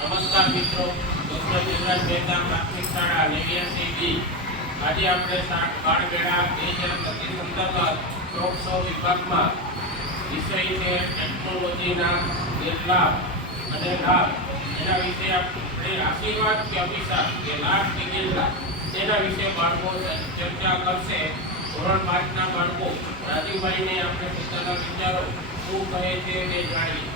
નમસ્કાર મિત્રો, ડોક્ટર જીવરાજ મહેતા પ્રાથમિક શાળા લેવિયાસી બી. આજે આપણે બાળમેળા 2025 અંતર્ગત ટોપ 100 વિભાગમાં વિષય છે ટેકનોલોજીના ગેરલાભ અને લાભ. એના વિશે આપણે આશીર્વાદ કે અભિશાપ કે લાભ કે ગેરલાભ તેના વિશે બાળકો ચર્ચા કરશે. ધોરણ 5ના બાળકો રાજીવભાઈને આપણે પોતાના વિચારો શું કહે છે તે જાણીએ.